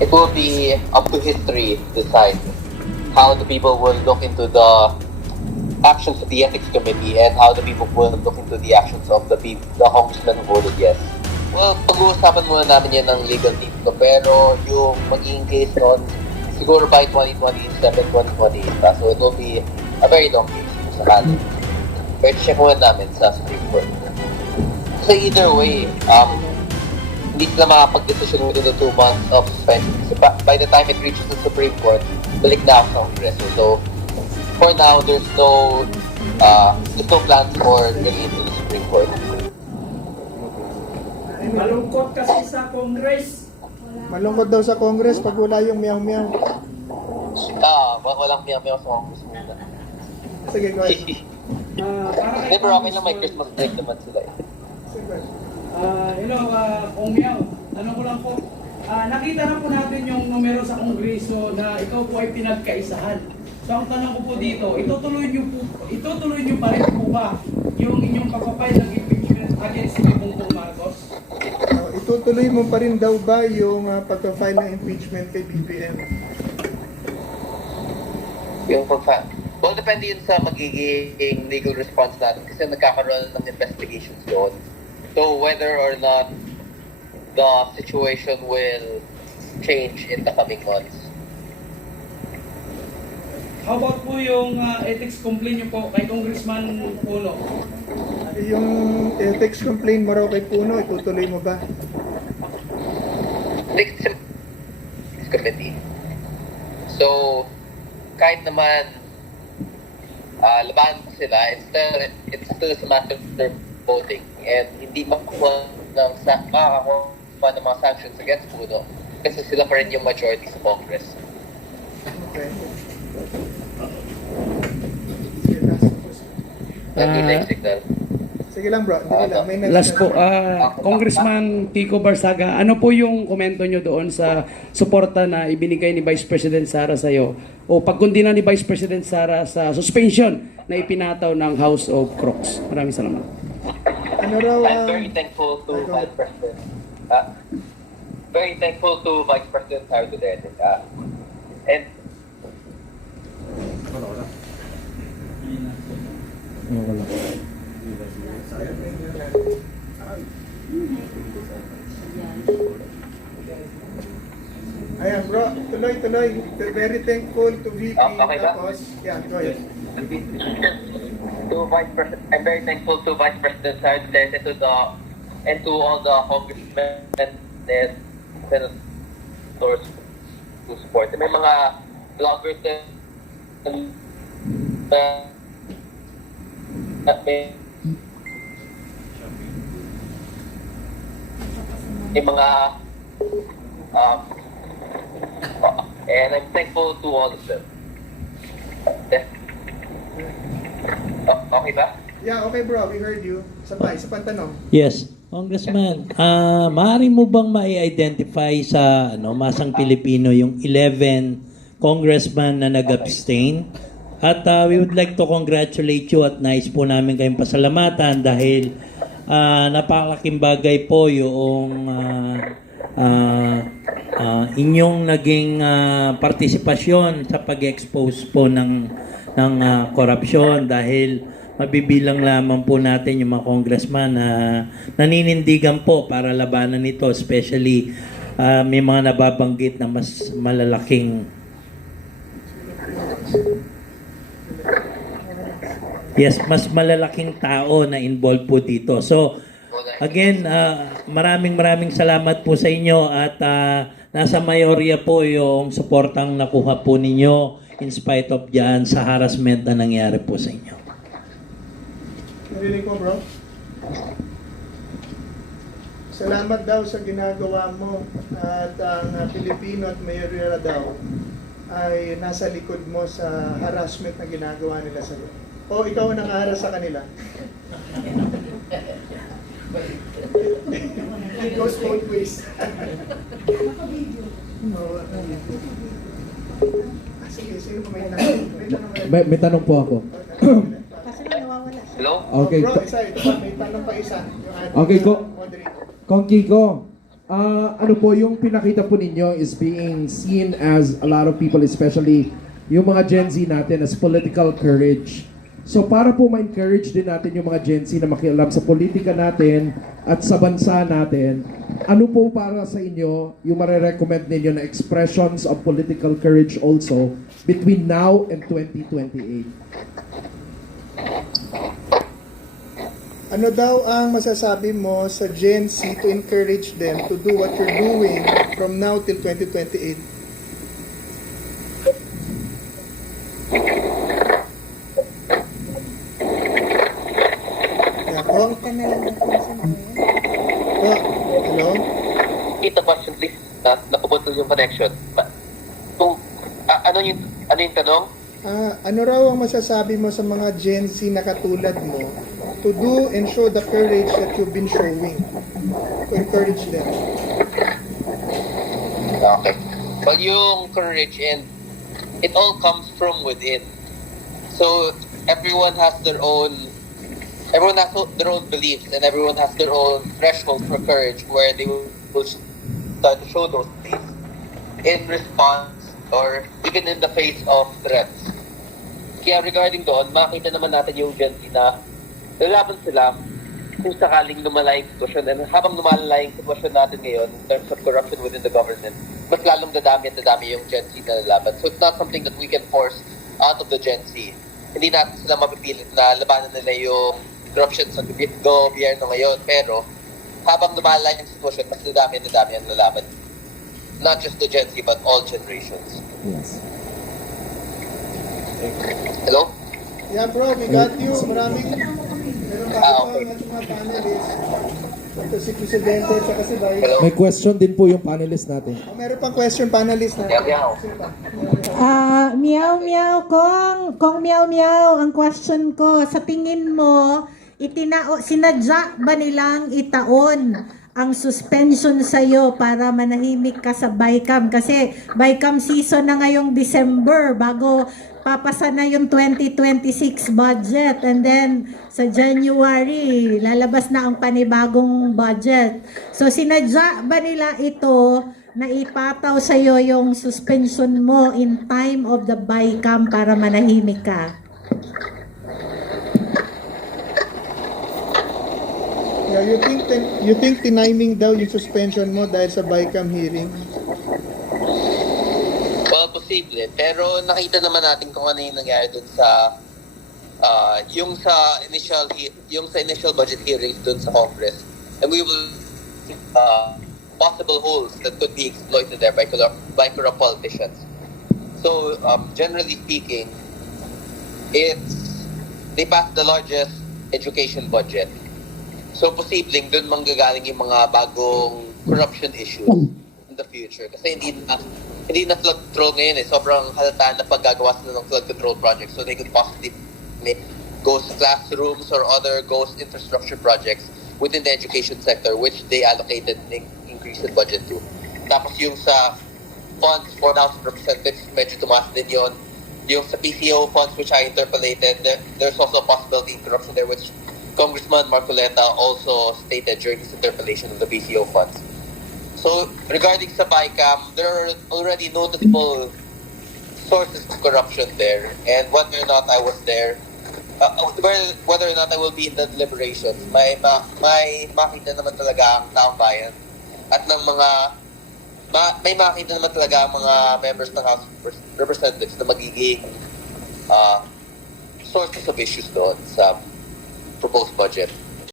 it will be up to history to decide how the people will look into the actions of the ethics committee and how the people will look into the actions of the congressmen who voted yes. Well, pag-uusapan muna namin yan ng legal team ko, pero yung magiging case noon, siguro by 2027, 2028 pa. So it will be a very long case kung sakali. Pero check muna namin sa Supreme Court. So either way, hindi sila makapag-decision within the 2 months of suspension. So by the time it reaches the Supreme Court, balik na ako sa Congress. So for now, there's no plans for getting into the Supreme Court. Malungkot kasi sa Congress. Malungkot daw sa Congress pag wala yung meow-meow. Walang miyaw sa Congress muna. Sige, go ahead. Hindi, pero okay lang, may Christmas break naman sila eh. Hello, Kong Miao. Tanong ko lang po. Nakita na po natin yung numero sa Kongreso na ikaw po ay pinagkaisahan. So ang tanong ko po dito, itutuloy niyo pa rin po ba yung inyong pagpapay ng impeachment against si Bongbong Marcos? Itutuloy mo pa rin daw ba yung pag-file ng impeachment kay BBM? Yung well, depende yun sa magiging legal response natin kasi nagkakaroon ng investigations doon. So whether or not the situation will change in the coming months. How about po yung ethics complaint niyo po kay Congressman Puno? Yung ethics complaint mo raw kay Puno, itutuloy mo ba? Ethics committee. So, kahit naman laban sila, it's still a matter of voting and hindi makakakuha ng mga sanctions against Puno kasi sila pa rin yung majority sa Congress. Okay. Signal. Sige lang bro, hindi lang. May next Last po, na- Congressman Kiko Barsaga, ano po yung komento nyo doon sa suporta na ibinigay ni Vice President Sara sa'yo o pagkundina ni Vice President Sara sa suspension na ipinataw ng House of Crooks? Maraming salamat. Ano raw, I'm very thankful to Vice President. Very thankful to Vice President Sara Duterte. And ayan bro, tuloy. Very thankful to VP. Okay ba? Tapos, yeah, go ahead. I'm very thankful to Vice President Sara Duterte and to all the congressmen and senators who support. May mga vloggers na may mga and I'm thankful to all of them. Okay ba? Yeah, okay bro, we heard you. Sabay, sa pantanong. Yes, Congressman, maaari mo bang ma-identify sa masang Pilipino yung 11 congressman na nag-abstain? At we would like to congratulate you at nais po namin kayong pasalamatan dahil napakalaking bagay po yung inyong naging partisipasyon sa pag-expose po ng korupsyon dahil mabibilang lamang po natin yung mga congressman na naninindigan po para labanan ito, especially may mga nababanggit na mas malalaking mas malalaking tao na involved po dito. So, again, maraming salamat po sa inyo at nasa mayorya po yung suportang nakuha po ninyo in spite of dyan sa harassment na nangyari po sa inyo. Narinig mo bro? Salamat daw sa ginagawa mo at ang Pilipino at mayorya daw ay nasa likod mo sa harassment na ginagawa nila sa iyo. O ikaw ang nangaharas sa kanila? It goes both ways. Sige po, may tanong. May tanong po ako. Kasi nawawala siya. Hello? Okay. Bro, isa ito. May tanong pa isa. Yung ating, Okay, moderator. Kong Kiko, ano po, yung pinakita po ninyo is being seen as a lot of people, especially yung mga Gen Z natin, as political courage. So para po ma-encourage din natin yung mga Gen Z na makialam sa politika natin at sa bansa natin, ano po para sa inyo yung marirecommend ninyo na expressions of political courage also between now and 2028? Ano daw ang masasabi mo sa Gen Z to encourage them to do what you're doing from now till 2028? Ako? Hello? Repeat the question, please. Napuputol yung connection. Ano yung tanong? Ano raw ang masasabi mo sa mga Gen Z na katulad mo to do and show the courage that you've been showing? To encourage them. Okay. Well, yung courage, and it all comes from within. So everyone has their own beliefs, and everyone has their own threshold for courage where they will start to show those beliefs in response or even in the face of threats. Kaya regarding doon, makita naman natin yung Gen Z na lalaban sila kung sakaling lumala yung sitwasyon. And habang lumalala yung sitwasyon natin ngayon in terms of corruption within the government, mas lalong dadami at dadami yung Gen Z na lalaban. So it's not something that we can force out of the Gen Z. Hindi natin sila mapipilit na labanan nila yung corruption sa gobyerno ngayon. Pero habang lumalala yung sitwasyon, mas dadami at dadami ang lalaban. Not just the Gen Z, but all generations. Yes. Hello? Yeah bro, we got you. Meron pa Okay. mga panelists. Ito si Presidente at saka si Vice. Hello? May question din po yung panelist natin. Meron pang question panelist na. Meow. Meow, Kong meow, ang question ko, sa tingin mo, sinadya ba nilang itaon ang suspension sa'yo para manahimik ka sa BICAM? Kasi BICAM season na ngayong December, bago papasa na yung 2026 budget, and then sa January, lalabas na ang panibagong budget. So sinadya ba nila ito na ipataw sa iyo yung suspension mo in time of the BICAM para manahimik ka? Yeah, you think tiniming daw yung suspension mo dahil sa BICAM hearing? Well, posible. Pero nakita naman natin kung ano yung nangyari dun sa yung sa initial budget hearings dun sa Congress. And we will possible holes that could be exploited there by corrupt politicians. So, generally speaking, they passed the largest education budget. So, posibleng doon manggagaling yung mga bagong corruption issues in the future. Kasi hindi na flood control ngayon eh. Sobrang halata na paggagawa sila ng flood control projects. So, they could possibly make ghost classrooms or other ghost infrastructure projects within the education sector, which they allocated increase in budget to. Tapos yung sa funds for House of Representatives, medyo tumaas din yun. Yung sa PCO funds, which I interpolated, there's also a possibility of corruption there, which Congressman Marcoleta also stated during his interpellation of the PCO funds. So, regarding sa BICAM, there are already noticeable sources of corruption there, and whether or not I was there, whether or not I will be in the deliberations, may makita naman talaga ang taong bayan at ng may makita naman talaga ang mga members ng House of Representatives na magiging sources of issues doon sa proposed budget.